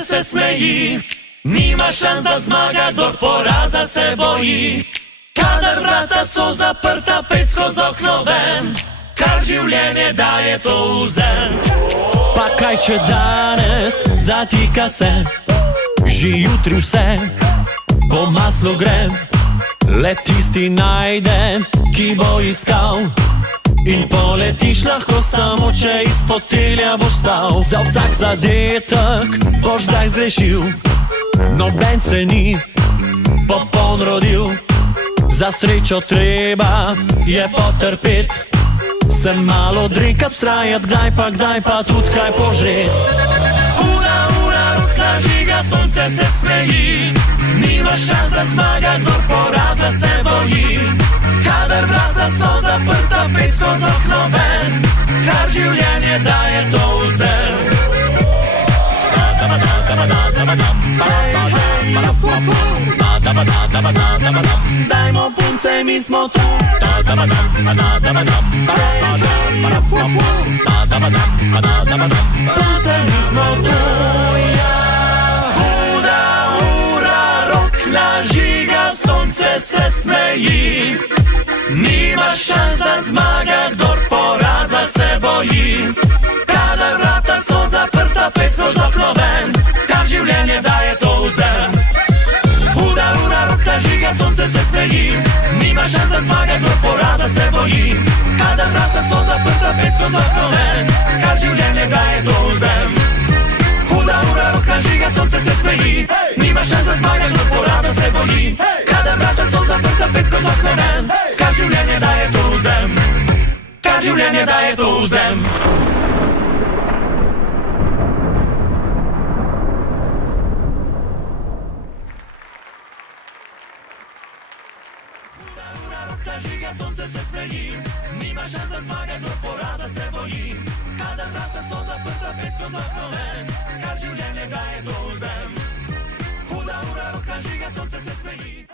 sonce se smeji, nima šans da zmaga, kdor poraza se boji. Kadar vrata so zaprta, pet skozi okno ven, kar življenje daje, to vzem. Pa kaj če danes zatika se, že jutri vse po maslu gre. Le tisti najde, ki bo iskal, in poletiš lahko samo, če iz fotelja boš stal. Za vsak zadetek boš kdaj zgrešil, noben se ni popoln rodil. Za srečo treba je potrpet, se malo odrekat, vztrajat, kdaj pa tudi kaj požret. Ura, rokla žiga, sonce se smeji, nima šans da zmaga, kdor poraza se boji. Kadar vrata so zaprta, pet skozi okno ven, kar življenje daje, to vzem. Dajmo punce, mi smo tu. Punce, mi smo tu. Huda ura, rokla žiga, sonce se smeji, nima šans da zmaga, kdor poraza se boji. Kadar vrata so zaprta, pet skozi okno ven, kar življenje daje, to vzem. Huda ura, rokla žiga, sonce se smeji, nima šans da zmaga, kdor poraza se boji. Kadar vrata so zaprta, pet skozi okno ven, kar življenje daje, to vzem. Huda ura, rokla žiga, sonce se smeji, nima šans da zmaga, kdor poraza se boji. Kadar vrata so zaprta, pet skozi okno ven, kar življenje daje, to vzem. Kar življenje daje, to vzem. Žiga, sonce se smeji, nima šans da zmaga, kdor poraza se boji. Kadar vrata so zaprta, pet skozi okno ven, kar življenje daje, to vzem. Huda ura, rokla žiga, sonce se smeji.